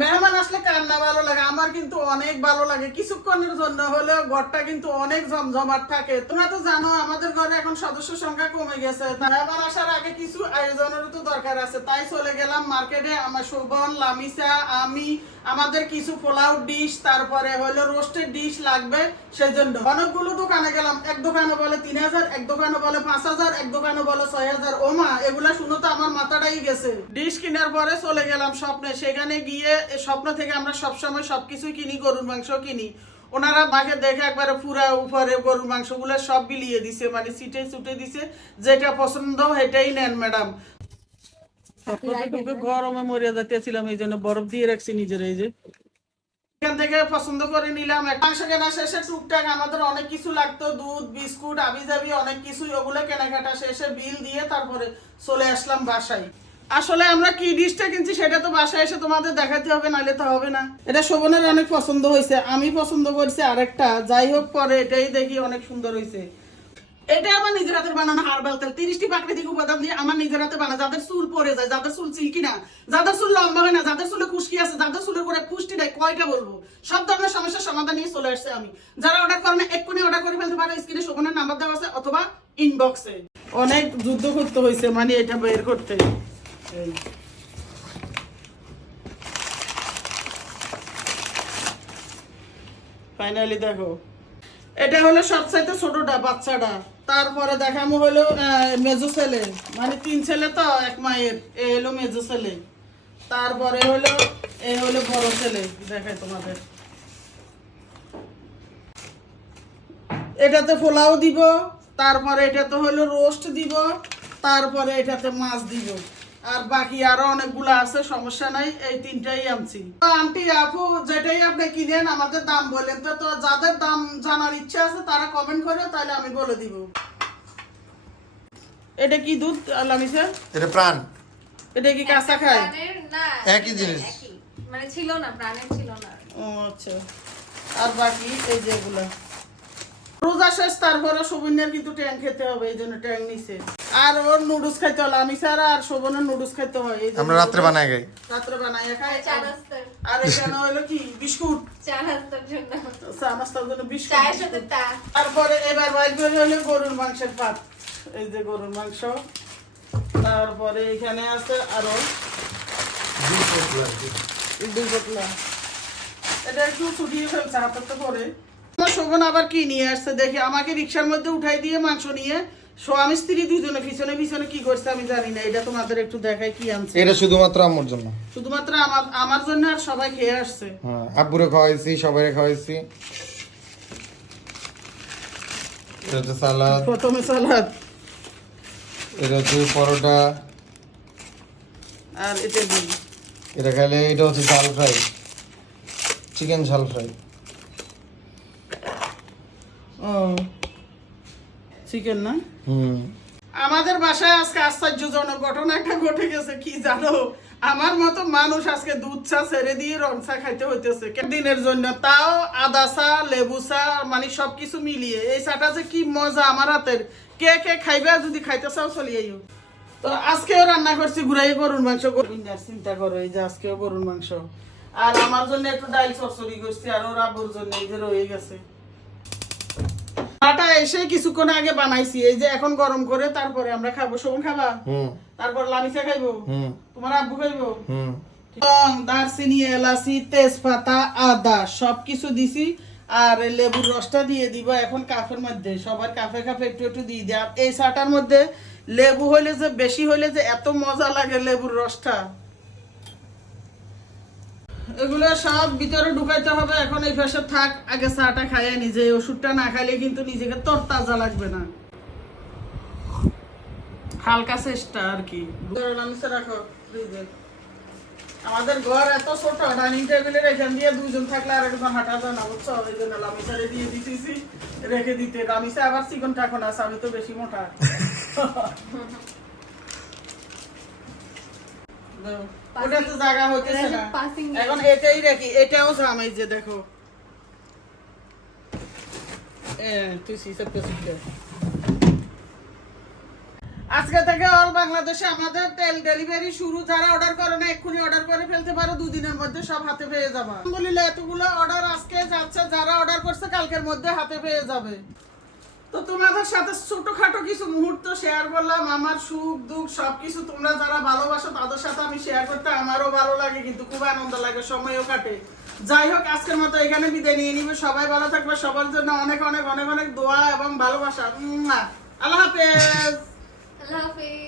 মেহমান আসলে কার না ভালো লাগে, আমার কিন্তু অনেক ভালো লাগে। কিছুক্ষণের জন্য হলেও ঘরটা কিন্তু অনেক জমজমাট থাকে। তোমরা তো জানো, আমাদের ঘরে এখন সদস্য সংখ্যা কমে গেছে। মেহমান আসার আগে কিছু আয়োজনেরও তো দরকার আছে। তাই চলে গেলাম মার্কেটে। আমার শোভন, লামিসা, আমি আমাদের কিছু পোলাও ডিশ তারপরে হলো রোস্টেড ডিশ লাগবে, সেজন্য। অনেকগুলো দোকানে গেলাম, এক দোকানে বলে তিন হাজার, এক দোকানে বলে পাঁচ হাজার, এক দোকানে বলে ছয় হাজার। ওমা এগুলা শুনো তো, আমার মাথাটাই গেছে। ডিশ কেনার পরে চলে গেলাম স্বপ্নে। সেখানে গিয়ে স্বপ্ন থেকে আমরা সবসময় সবকিছুই কিনি, গরুর মাংস কিনি। ওনারা মাকে দেখে একবারে পুরা উপরে গরুর মাংসগুলো সব বিলিয়ে দিছে মানে সিটে সুটে দিছে, যেটা পছন্দ সেটাই নেন, ম্যাডাম। গরমে মরে যাইতেছিলাম এই জন্য বরফ দিয়ে রাখছি নিজের এই যে। এখান থেকে পছন্দ করে নিলাম। মাংস কেনা শেষে টুকটাক আমাদের অনেক কিছু লাগতো দুধ বিস্কুট আবি যাবি অনেক কিছু ওগুলো কেনাকাটা শেষে বিল দিয়ে তারপরে চলে আসলাম বাসায়। আসলে আমরা কি ডিশটা কিনছি সেটা তো বাসায় এসে তোমাদের দেখাতে হবে নাহলে তো হবে না। এটা শোভনের অনেক পছন্দ হয়েছে আমি পছন্দ করছি আরেকটা। যাই হোক পরে এটাই দেখি অনেক সুন্দর হয়েছে। এটা আমার নিজের হাতের বানানো হার্বাল তেল তিরিশটি প্রাকৃতিক উপাদান দিয়ে আমার নিজের হাতে বানা। যাদের চুল পড়ে যায়, যাদের চুল সিল্কি না, যাদের চুল লম্বা হয় না, যাদের চুলে খুশকি আছে, যাদের চুলের করে পুষ্টি দেয় কয়টা বলব? সব ধরনের সমস্যার সমাধান নিয়ে চলে আসছে আমি। যারা অর্ডার করে না, এক্ষুনি অর্ডার করে ফেলতে পারে স্ক্রিনে শোভনের নাম্বার দেওয়া আছে অথবা ইনবক্সে অনেক যুদ্ধ করতে হয়েছে মানে এটা বের করতে। ফাইনালি দেখো। এটা হলো সবচাইতে ছোটটা বাচ্চাটা। তারপরে দেখামো হলো মেজো ছেলে। মানে তিন ছেলে তো, এক মায়ের। এ হলো মেজো ছেলে। তারপরে হলো, এ হলো বড় ছেলে। দেখাই তোমাদের। এটাতে পোলাও দিব, তারপরে এটাতে হলো রোস্ট দিব, তারপরে এটাতে মাছ দিব। আর বাকি আরও অনেকগুলো আছে সমস্যা নাই এই তিনটাই আনছি। তো আন্টি আপু যেটাই আপনি কিনেন আমাদের দাম বলেন তো তো যাদের দাম জানার ইচ্ছা আছে তারা কমেন্ট করে তাহলে আমি বলে দিব। এটা কি দুধ লামিসা এটা প্রাণ। এটা কি কাঁচা খায়? না একই জিনিস। মানে ছিল না প্রাণের ছিল না। ও আচ্ছা। আর বাকি এই যেগুলো রোজা শেষ তারপরে শোভনের কিন্তু ট্যাং খেতে হবে এই জন্য ট্যাং নিছে। আর ওর নুডলস খাইতে হলো আমি স্যার আর শোভনের নুডলস খাইতে হয় এই জন্য আমরা রাত্রে বানাই গাই রাত্রে বানাই খাই। চা নাস্তার আর এখানে হলো কি? বিস্কুট। চা নাস্তার জন্য। চা নাস্তার জন্য বিস্কুট চায়ের সাথে। তা। তারপরে এবার বাইর করে হলো গরুর মাংসের ভাত। এই যে গরুর মাংস। তারপরে এখানে আছে আরও দুই বোতলা এটা একটু ছুটিয়ে ফেলছে হাতের তো পরে। শোভন আবার কি নিয়ে আসছে? দেখি আমাকে রিক্সার মধ্যে উঠাই দিয়ে মাংস নিয়ে স্বামী স্ত্রী দুজনে পিছনে পিছনে কি করছে আমি জানি না এটা তোমাদের একটু দেখাই কি আনছে। এটা শুধুমাত্র আমার জন্য। শুধুমাত্র আমার আমার জন্য আর সবাই খেয়ে আসছে। হ্যাঁ আব্বুরে খাওয়াইছি সবাই খাওয়াইছি। এটা হচ্ছে সালাদ। প্রথমে সালাদ। এটা হচ্ছে পরোটা। আর এটা দিই এটা খাইলে এটা হচ্ছে ঝাল ফ্রাই চিকেন ঝাল ফ্রাই। ও। চিকেন না? হুম। আমাদের বাসায় আজকে আশ্চর্যজনক ঘটনা একটা ঘটে গেছে কি জানো? আমার মতো মানুষ আজকে দুধ চা ছেড়ে দিয়ে রং চা খাইতে হইতেছে। দিনের জন্য তাও আদা চা লেবু চা মানে সবকিছু মিলিয়ে। এই চাটা যে কি মজা আমার হাতের। কে কে খাইবে যদি খাইতে চাও চলিয়েও তো আজকেও রান্না করছি ঘুরাই গরুর মাংস। চিন্তা করো এই যে আজকেও গরুর মাংস। আর আমার জন্য একটু ডাল চচ্চড়ি করছি আর ওর আব্বুর জন্য এই যে রয়ে গেছে। চাটা এসে কিছুক্ষণ আগে বানাইছি এই যে এখন গরম করে তারপরে আমরা খাব। শোভন খাবা? তারপর লামিসা খাইবো? তোমার আব্বু খাইবো? লং, দারচিনি এলাচি তেজপাতা আদা সবকিছু দিছি আর লেবুর রসটা দিয়ে দিব এখন কাফের মধ্যে। সবার কাফে কাফে একটু একটু দিয়ে দেয় এই চাটার মধ্যে লেবু হইলে যে বেশি হইলে যে এত মজা লাগে লেবুর রসটা। এগুলো সব ভিতরে ঢুকাইতে হবে এখন এই পাশে থাক আগে চাটা খাইয়ে নিজে ওষুধটা না খাইলে কিন্তু নিজেকে তোর তাজা লাগবে না। হালকা চেষ্টা আর কি। নামিছে রাখো ফ্রিজে। আমাদের ঘর এত ছোট ডাইনিং টেবিলের এখান দিয়ে দুজন থাকলে আর একজন হাঁটা যায় না বুঝছ? ওই জন্য লামিসারে দিয়ে দিতেছি রেখে দিতে। লামিসা আবার চিকন টাকন আছে আমি তো বেশি মোটা। ওটা তো জায়গা হইতেছে না। এখন এটাই রাখি এটাও জাম যে দেখো। তুই সিসব কে শিখলে আজকে থেকে অল বাংলাদেশে আমাদের তেল ডেলিভারি শুরু যারা অর্ডার করে না এক্ষুনি অর্ডার করে ফেলতে পারো দুদিনের মধ্যে সব হাতে পেয়ে যাবে। আলহামদুলিল্লাহ এতগুলো অর্ডার আজকে যাচ্ছে যারা অর্ডার করছে কালকের মধ্যে হাতে পেয়ে যাবে। তো তোমাদের সাথে ছোটখাটো কিছু মুহূর্ত শেয়ার করলাম, আমার সুখ, দুঃখ, সবকিছু তোমরা যারা ভালোবাসো তাদের সাথে আমি শেয়ার করতে আমারও ভালো লাগে, কিন্তু খুব আনন্দ লাগে, সময়ও কাটে। যাই হোক, আজকের মতো এখানে বিদায় নিয়ে নিবে। সবাই ভালো থাকবে, সবার জন্য অনেক অনেক অনেক অনেক দোয়া এবং ভালোবাসা। আল্লাহ হাফেজ। আল্লাহ হাফিজ।